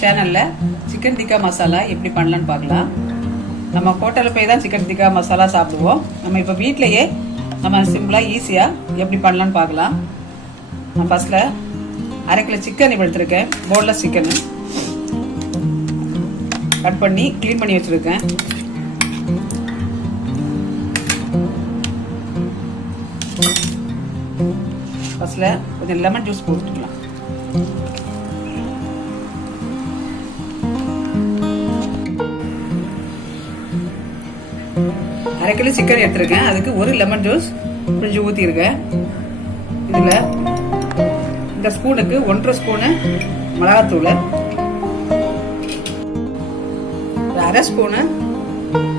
சேனல்ல சிக்கன் டிக்கா மசாலா எப்படி பண்ணலான்னு பார்க்கலாம். நம்ம ஹோட்டலில் போய் தான் சிக்கன் டிக்கா மசாலா சாப்பிடுவோம். நம்ம இப்போ வீட்டிலேயே நம்ம சிம்பிளாக ஈஸியாக எப்படி பண்ணலான்னு பார்க்கலாம். நான் ஃபர்ஸ்ட்ல 1/2 கிலோ சிக்கன் இப்போ எடுத்துருக்கேன். போன்லெஸ் சிக்கன் கட் பண்ணி க்ளீன் பண்ணி வச்சுருக்கேன். ஃபர்ஸ்ட்ல கொஞ்சம் லெமன் ஜூஸ் போட்டுக்கலாம். அரை கிலோ சிக்கன் எடுத்துருக்கேன். அதுக்கு 1 லெமன் ஜூஸ் கொஞ்சம் ஊற்றிருக்கேன். இதில் இந்த ஸ்பூனுக்கு 1.5 ஸ்பூனு மிளகாத்தூள், 1/2 ஸ்பூனு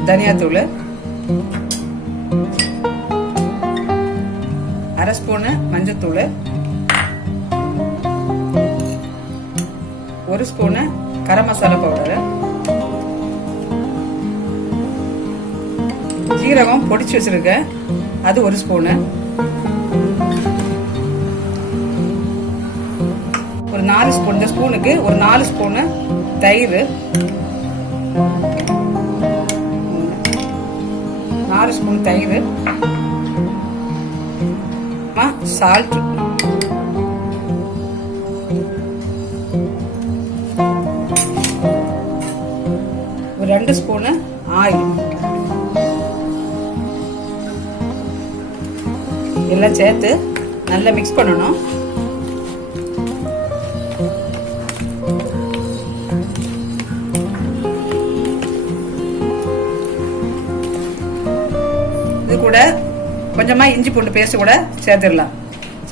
தனியாத்தூள், 1/2 ஸ்பூனு மஞ்சத்தூள், 1 ஸ்பூனு கரம் மசாலா பவுடரு, ஜீரகம் பொடிச்சு வச்சிருக்கேன் அது 1 ஸ்பூனு, ஒரு 4 ஸ்பூன், இந்த ஸ்பூனுக்கு ஒரு 4 ஸ்பூனு தயிர், 4 ஸ்பூன் தயிர், சால்ட், ஒரு 2 ஸ்பூனு ஆயில் எல்லாம் சேர்த்து நல்லா மிக்ஸ் பண்ணணும். இது கூட கொஞ்சமா இஞ்சி பூண்டு பேஸ்ட் கூட சேர்த்துடலாம்.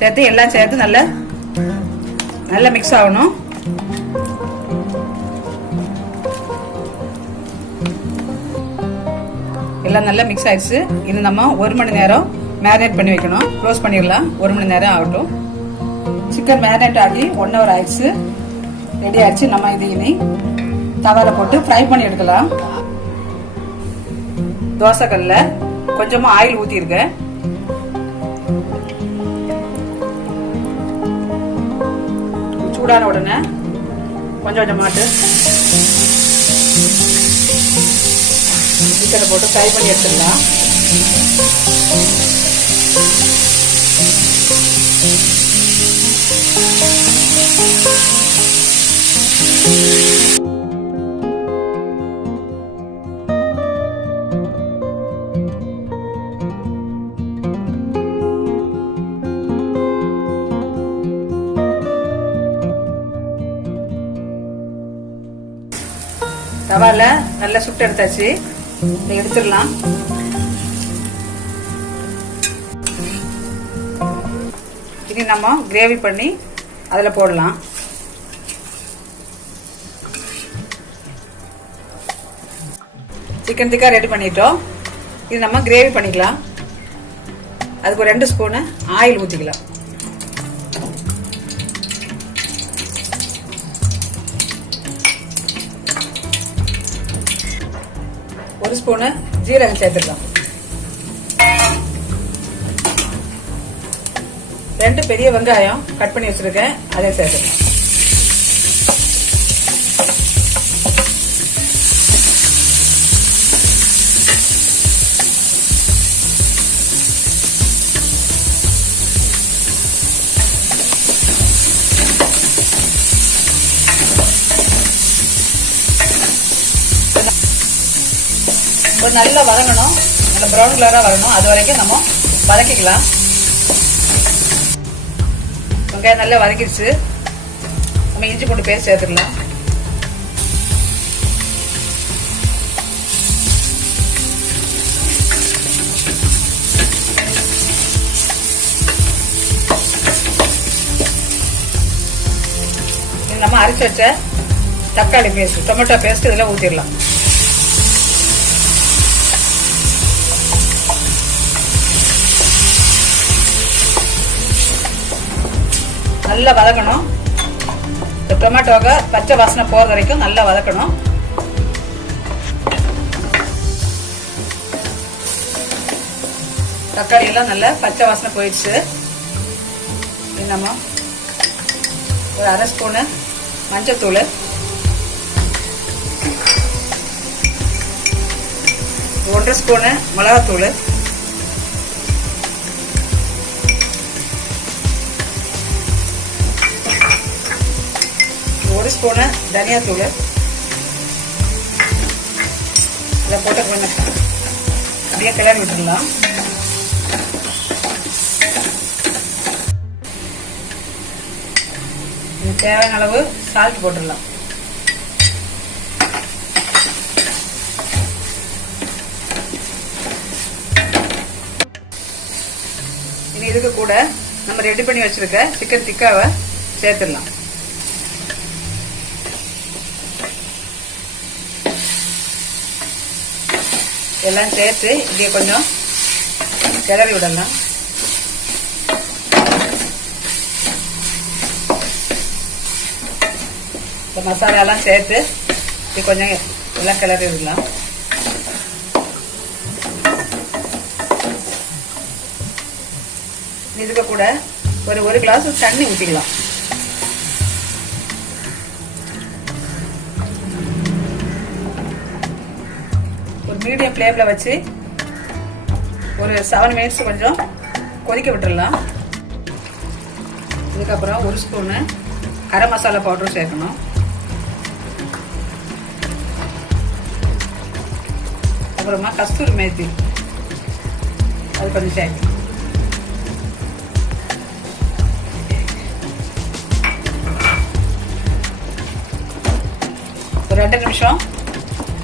சேர்த்து எல்லாம் சேர்த்து நல்லா மிக்ஸ் ஆகணும். எல்லாம் நல்லா மிக்ஸ் ஆயிடுச்சு. இது நம்ம 1 மணி நேரம் மேரினேட் பண்ணி வைக்கணும். க்ளோஸ் பண்ணிடலாம். 1 மணி நேரம் ஆகட்டும். சிக்கன் மேரினேட் ஆகி 1 ஹவர் ஆயிடுச்சு. ரெடி ஆயிடுச்சு. நம்ம இது இனி தவால போட்டு ஃப்ரை பண்ணி எடுக்கலாம். தோசைக்கல்ல கொஞ்சமா ஆயில் ஊத்திருக்கேன். சூடான உடனே கொஞ்சம் கொஞ்சமாட்டு சிக்கனை போட்டு ஃப்ரை பண்ணி எடுத்துடலாம். தவால நல்லா சுட்டு எடுத்தாச்சு. எடுத்துடலாம். இனி நம்ம கிரேவி பண்ணி அதில் போடலாம். சிக்கன் டிக்கா ரெடி பண்ணிட்டோம். இது நம்ம கிரேவி பண்ணிக்கலாம். அதுக்கு ஒரு 2 ஸ்பூனு ஆயில் ஊற்றிக்கலாம். ஒரு ஸ்பூனு ஜீரகம் சேர்த்துக்கலாம். 2 பெரிய வெங்காயம் கட் பண்ணி வச்சிருக்கேன். அதை சேர்த்துக்கலாம். ஒரு நல்லா வதங்கணும். நல்ல ப்ரௌன் கலரா வரணும். அது வரைக்கும் நம்ம வதக்கிக்கலாம். வெங்காயம் நல்லா வதக்கிடுச்சு. நம்ம இஞ்சி பூண்டு பேஸ்ட் சேர்த்துக்கலாம். நம்ம அரைச்சு வச்ச தக்காளி பேஸ்ட், டொமேட்டோ பேஸ்ட் இதெல்லாம் ஊற்றிடலாம். நல்லா வதக்கணும். இந்த டொமேட்டோவை பச்சை வாசனை போகிற வரைக்கும் நல்லா வதக்கணும். தக்காளி எல்லாம் நல்லா பச்சை வாசனை போயிடுச்சு. நம்ம ஒரு 1/2 ஸ்பூனு மஞ்சத்தூள், 1.5 ஸ்பூனு மிளகாத்தூள், 1 ஸ்பூனு தனியாத்தூள். இதை போட்டு கொஞ்சம் அப்படியே கிளறி விட்டுடலாம். தேவையான அளவு சால்ட் போட்டுடலாம். இனி இதுக்கு கூட நம்ம ரெடி பண்ணி வச்சிருக்க சிக்கன் டிக்காவை சேர்த்துடலாம். எல்லாம் சேர்த்து இப்படியே கொஞ்சம் கிளறி விடலாம். இந்த மசாலாலாம் சேர்த்து இப்படி கொஞ்சம் எல்லாம் கிளறி விடலாம். இதுக்கு கூட ஒரு கிளாஸ் தண்ணி ஊற்றிக்கலாம். ஒரு மீடியம் ஃப்ளேமில் வச்சு ஒரு 7 மினிட்ஸ் கொஞ்சம் கொதிக்க விட்டுடலாம். இதுக்கப்புறம் 1 ஸ்பூனு கரம் மசாலா பவுடரும் சேர்க்கணும். அப்புறமா கஸ்தூரி மேத்தி அது கொஞ்சம் சேர்க்கணும். ஒரு 2 நிமிஷம்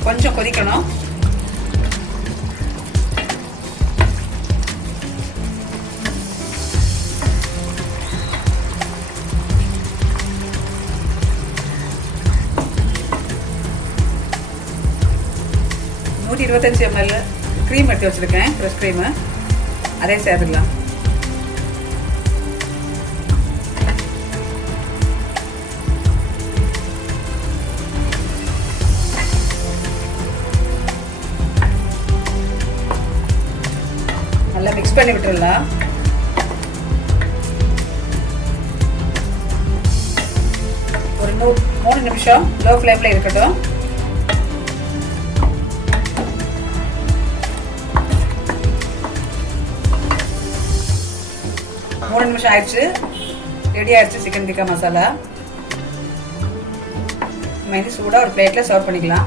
கொஞ்சம் கொதிக்கணும். நூற்றி 25 ml க்ரீம் எடுத்து வச்சிருக்கேன், ஃப்ரெஷ் க்ரீமு, அதையும் சேர்த்துக்கலாம். நல்லா மிக்ஸ் பண்ணி விட்டுடலாம். ஒரு 3 நிமிஷம் லோ ஃப்ளேம்ல இருக்கட்டும். மூணு நிமிஷம் ஆயிடுச்சு. ரெடி ஆயிடுச்சு சிக்கன் டிக்கா மசாலா. சூடாக ஒரு பிளேட்ல சர்வ் பண்ணிக்கலாம்.